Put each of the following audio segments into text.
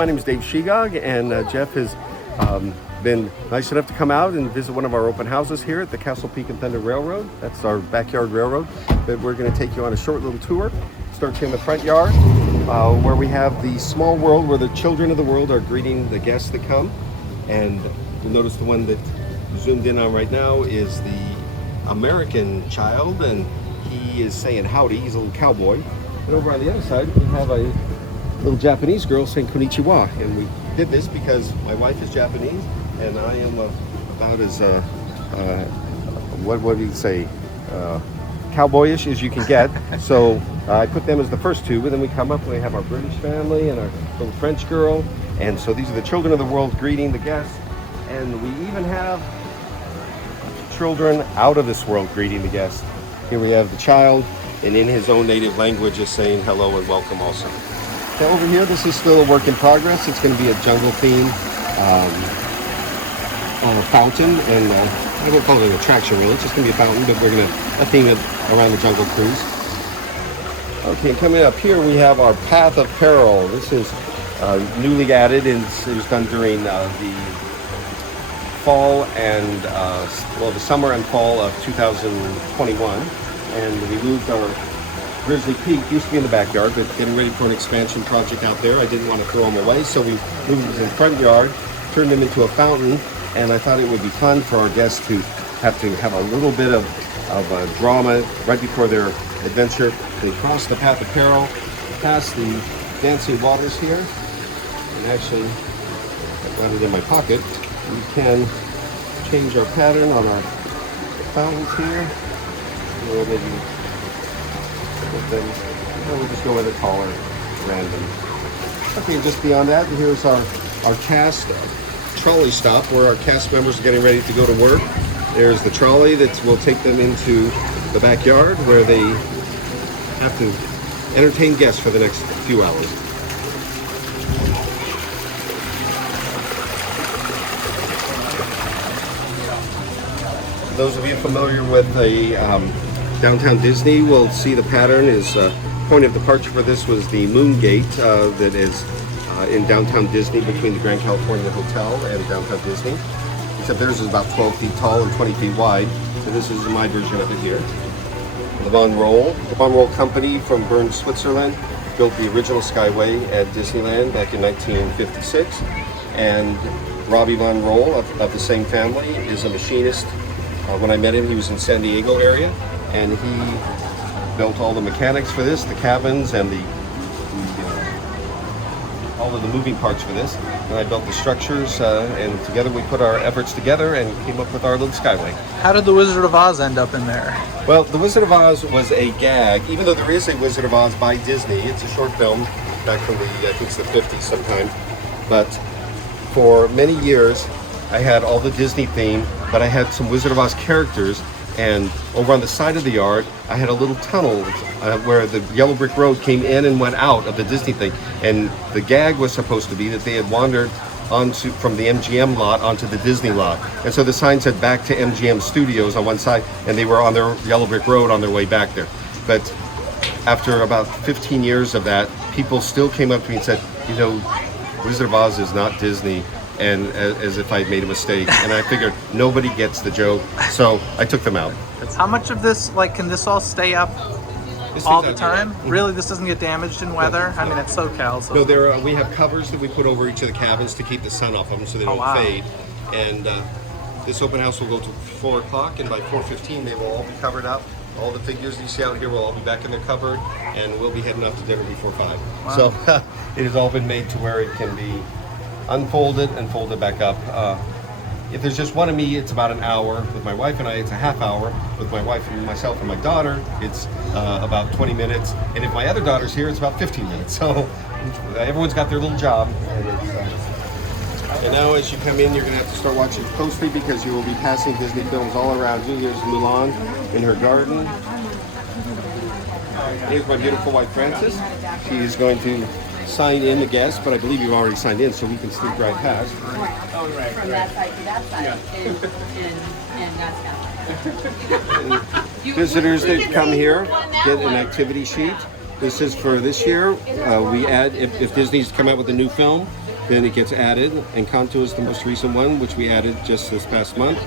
my name is Dave Shegog, and Jeff has been nice enough to come out and visit one of our open houses here at the Castle Peak and Thunder Railroad. That's our backyard railroad that we're going to take you on a short little tour. Start here in the front yard where we have the small world where the children of the world are greeting the guests that come. And you'll notice the one that zoomed in on right now is the American child, and he is saying howdy. He's a little cowboy. And over on the other side we have a little Japanese girl saying konnichiwa, and we did this because my wife is Japanese and I am about as what do you say, cowboyish as you can get. So I put them as the first two, but then we come up and we have our British family and our little French girl, and so these are the children of the world greeting the guests. And we even have children out of this world greeting the guests. Here we have the child, and in his own native language is saying hello and welcome also. Now over here, this is still a work in progress. It's going to be a jungle theme fountain, and I won't call it an attraction really, it's just going to be a fountain, but we're going to theme it around the Jungle Cruise. Okay, coming up here we have our Path of Peril. This is newly added, and it was done during the fall and the summer and fall of 2021, and we moved our Grizzly Peak. Used to be in the backyard, but getting ready for an expansion project out there. I didn't want to throw them away, so we moved them to the front yard, turned them into a fountain, and I thought it would be fun for our guests to have a little bit of drama right before their adventure. They cross the Path of Peril, past the dancing waters here, and actually, I've got it in my pocket. We can change our pattern on our fountains here. Or maybe we'll just go with a taller random. Okay, just beyond that, here's our cast trolley stop where our cast members are getting ready to go to work. There's the trolley that will take them into the backyard where they have to entertain guests for the next few hours. Those of you familiar with the Downtown Disney will see the pattern is point of departure for this was the Moon Gate that is in Downtown Disney between the Grand California Hotel and Downtown Disney. Except theirs is about 12 feet tall and 20 feet wide. So this is my version of it here. The Von Roll Company from Bern, Switzerland built the original Skyway at Disneyland back in 1956. And Robbie Von Roll of the same family is a machinist. When I met him, he was in San Diego area, and he built all the mechanics for this, the cabins and all of the moving parts for this. And I built the structures, and together we put our efforts together and came up with our little Skyway. How did the Wizard of Oz end up in there? Well, the Wizard of Oz was a gag, even though there is a Wizard of Oz by Disney. It's a short film back from I think it's the 50s sometime. But for many years, I had all the Disney theme, but I had some Wizard of Oz characters, and over on the side of the yard, I had a little tunnel where the yellow brick road came in and went out of the Disney thing. And the gag was supposed to be that they had wandered from the MGM lot onto the Disney lot. And so the sign said back to MGM Studios on one side, and they were on their yellow brick road on their way back there. But after about 15 years of that, people still came up to me and said, you know, Wizard of Oz is not Disney. And as if I'd made a mistake, and I figured nobody gets the joke, so I took them out. How much of this, can this all stay up all the time? Really, this doesn't get damaged in weather? I mean, it's SoCal. So. No, we have covers that we put over each of the cabins to keep the sun off them so they don't fade. And this open house will go to 4 o'clock, and by 4:15 they will all be covered up. All the figures you see out here will all be back in their cupboard, and we'll be heading out to dinner before 5. Wow. So it has all been made to where it can be unfolded and folded back up. If there's just one of me, it's about an hour. With my wife and I, it's a half hour. With my wife and myself and my daughter, it's about 20 minutes. And if my other daughter's here, it's about 15 minutes. So everyone's got their little job. And now as you come in, you're going to have to start watching closely because you will be passing Disney films all around you. Here's Mulan in her garden. Here's my beautiful wife, Frances. She is going to sign in the guests, but I believe you've already signed in, so we can sneak right past. Oh, right. From that side to that side, and that's how. Visitors that come here get an activity sheet. This is for this year. We add, if Disney's come out with a new film, then it gets added. Encanto is the most recent one, which we added just this past month.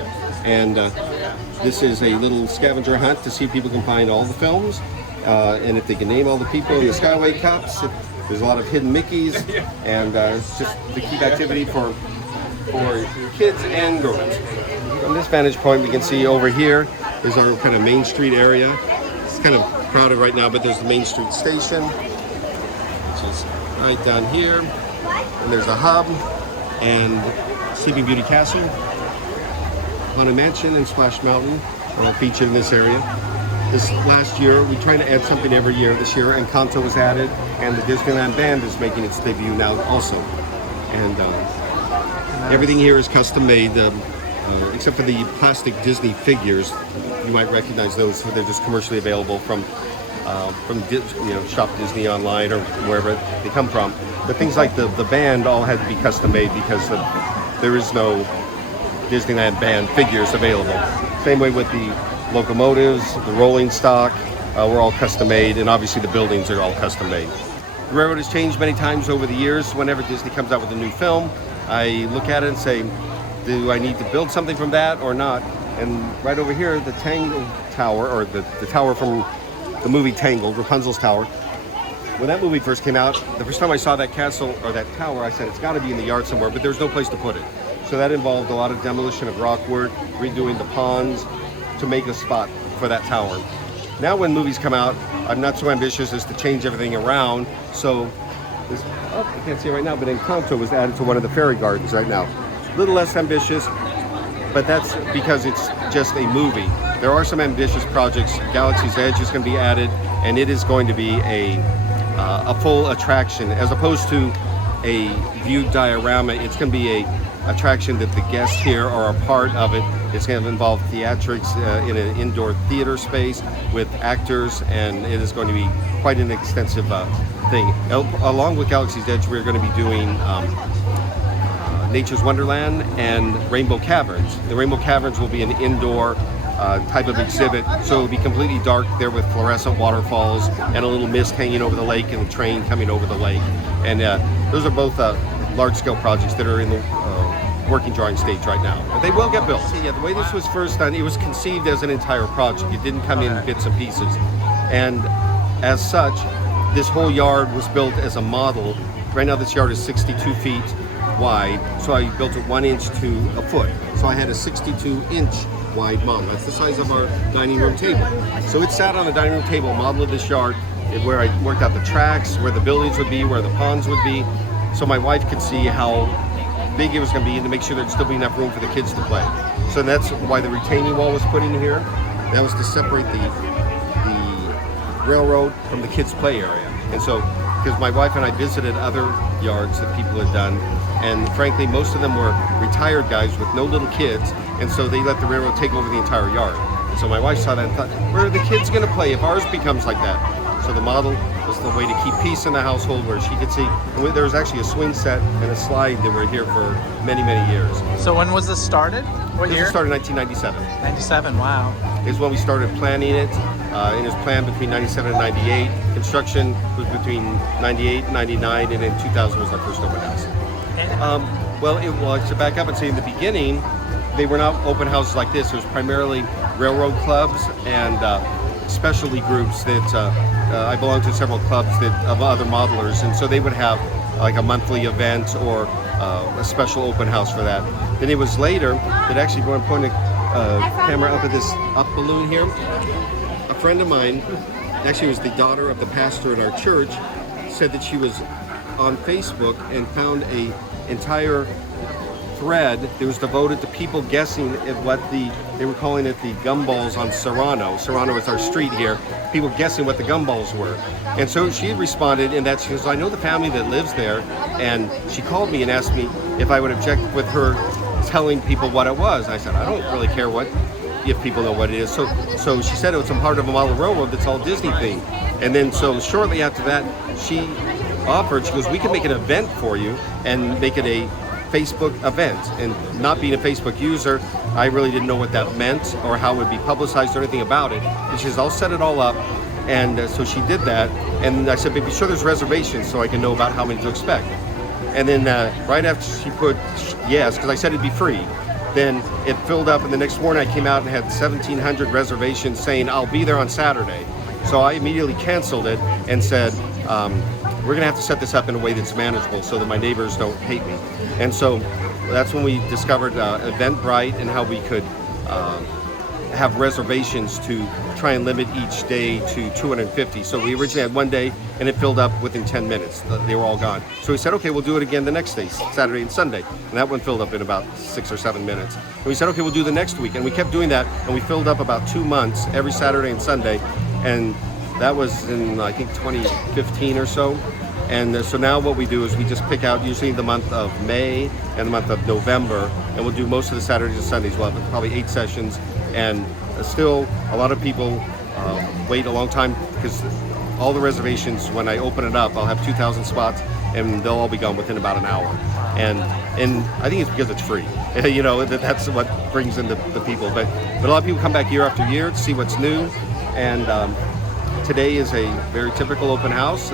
And this is a little scavenger hunt to see if people can find all the films. And if they can name all the people in the Skyway Cups. There's a lot of hidden Mickeys, and it's just the keep activity for kids and grown-ups. From this vantage point, we can see over here is our kind of Main Street area. It's kind of crowded right now, but there's the Main Street Station, which is right down here. And there's a hub, and Sleeping Beauty Castle, Haunted Mansion, and Splash Mountain are featured in this area. This last year, we try to add something every year. This year, Encanto was added, and the Disneyland Band is making its debut now also. And everything here is custom made, except for the plastic Disney figures. You might recognize those; they're just commercially available from Shop Disney online or wherever they come from. But things like the band all had to be custom made because there is no Disneyland Band figures available. Same way with the locomotives, the rolling stock, were all custom made, and obviously the buildings are all custom made. The railroad has changed many times over the years. Whenever Disney comes out with a new film, I look at it and say, do I need to build something from that or not? And right over here, the Tangled Tower, or the tower from the movie Tangled, Rapunzel's Tower. When that movie first came out, the first time I saw that castle or that tower, I said it's got to be in the yard somewhere, but there's no place to put it. So that involved a lot of demolition of rock work, redoing the ponds to make a spot for that tower. Now when movies come out, I'm not so ambitious as to change everything around. So this, I can't see it right now, but Encanto was added to one of the fairy gardens right now. A little less ambitious, but that's because it's just a movie. There are some ambitious projects. Galaxy's Edge is going to be added, and it is going to be a full attraction as opposed to a viewed diorama. It's going to be a attraction that the guests here are a part of it. It's going to involve theatrics in an indoor theater space with actors, and it is going to be quite an extensive thing. Along with Galaxy's Edge, we're going to be doing Nature's Wonderland and Rainbow Caverns. The Rainbow Caverns will be an indoor type of exhibit, so it'll be completely dark there with fluorescent waterfalls and a little mist hanging over the lake and a train coming over the lake. And those are both large-scale projects that are in the working drawing stage right now. But they will get built. Yeah, the way this was first done, it was conceived as an entire project. It didn't come in bits and pieces. And as such, this whole yard was built as a model. Right now this yard is 62 feet wide, so I built it 1 inch to a foot. So I had a 62-inch wide model. That's the size of our dining room table. So it sat on the dining room table, model of this yard, where I worked out the tracks, where the buildings would be, where the ponds would be, so my wife could see how big it was going to be and to make sure there'd still be enough room for the kids to play. So that's why the retaining wall was put in here. That was to separate the railroad from the kids' play area. And so, because my wife and I visited other yards that people had done, and frankly, most of them were retired guys with no little kids, and so they let the railroad take over the entire yard. And so my wife saw that and thought, where are the kids going to play if ours becomes like that? So the model was the way to keep peace in the household, where she could see. And there was actually a swing set and a slide that were here for many, many years. So when was this started? What year? This started in 1997. 97, wow. Is when we started planning it. It was planned between 97 and 98. Construction was between 98 and 99, and then 2000 was our first open house. Well, to back up and say, in the beginning, they were not open houses like this. It was primarily railroad clubs and specialty groups that I belong to several clubs of other modelers, and so they would have like a monthly event or a special open house for that. Then it was later that actually, going to point a camera up at this up balloon here. A friend of mine, actually was the daughter of the pastor at our church, said that she was on Facebook and found a entire thread that was devoted to people guessing at what they were calling it the gumballs on Serrano. Serrano is our street here. People guessing what the gumballs were. And so she responded in that she goes, I know the family that lives there, and she called me and asked me if I would object with her telling people what it was. And I said, I don't really care if people know what it is. So she said it was a part of a model railroad that's all Disney themed. And then so shortly after that, she offered, she goes, we can make an event for you and make it a Facebook event. And not being a Facebook user, I really didn't know what that meant or how it would be publicized or anything about it. And she says, I'll set it all up. And so she did that. And I said, but be sure there's reservations so I can know about how many to expect. And then right after she put yes, because I said it'd be free, then it filled up, and the next morning I came out and had 1,700 reservations saying I'll be there on Saturday. So I immediately canceled it and said, we're gonna have to set this up in a way that's manageable so that my neighbors don't hate me. And so that's when we discovered Eventbrite and how we could have reservations to try and limit each day to 250. So we originally had one day and it filled up within 10 minutes. They were all gone. So we said, okay, we'll do it again the next day, Saturday and Sunday. And that one filled up in about 6 or 7 minutes. And we said, okay, we'll do the next week. And we kept doing that, and we filled up about 2 months every Saturday and Sunday. And that was in, I think, 2015 or so. And so now what we do is we just pick out usually the month of May and the month of November, and we'll do most of the Saturdays and Sundays. We'll have probably 8 sessions, and still a lot of people wait a long time because all the reservations, when I open it up, I'll have 2,000 spots, and they'll all be gone within about an hour. And I think it's because it's free. You know, that's what brings in the people. But a lot of people come back year after year to see what's new, and today is a very typical open house.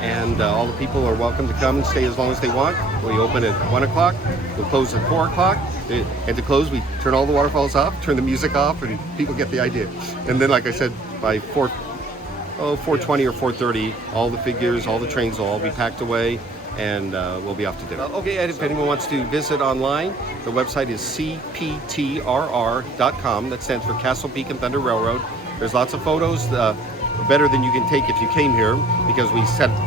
And all the people are welcome to come and stay as long as they want. We open at 1 o'clock, we'll close at 4 o'clock. And to close, we turn all the waterfalls off, turn the music off, and people get the idea. And then, like I said, by 4:20 or 4:30, all the figures, all the trains will all be packed away, and we'll be off to dinner. Okay, and if anyone wants to visit online, the website is cptrr.com. That stands for Castle Peak and Thunder Railroad. There's lots of photos. Better than you can take if you came here, because we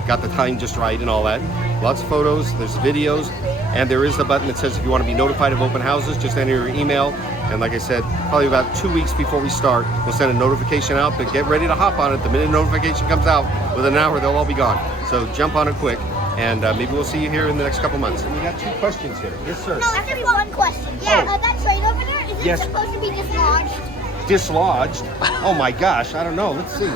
got the time just right and all that. Lots of photos, there's videos, and there is a button that says if you want to be notified of open houses, just enter your email. And like I said, probably about 2 weeks before we start, we'll send a notification out, but get ready to hop on it. The minute notification comes out, within an hour, they'll all be gone. So jump on it quick, and maybe we'll see you here in the next couple months. And we got 2 questions here. Yes, sir. No, actually one question. Yeah, Oh. that train over there, is it Yes. supposed to be dislodged? Dislodged? Oh my gosh, I don't know. Let's see.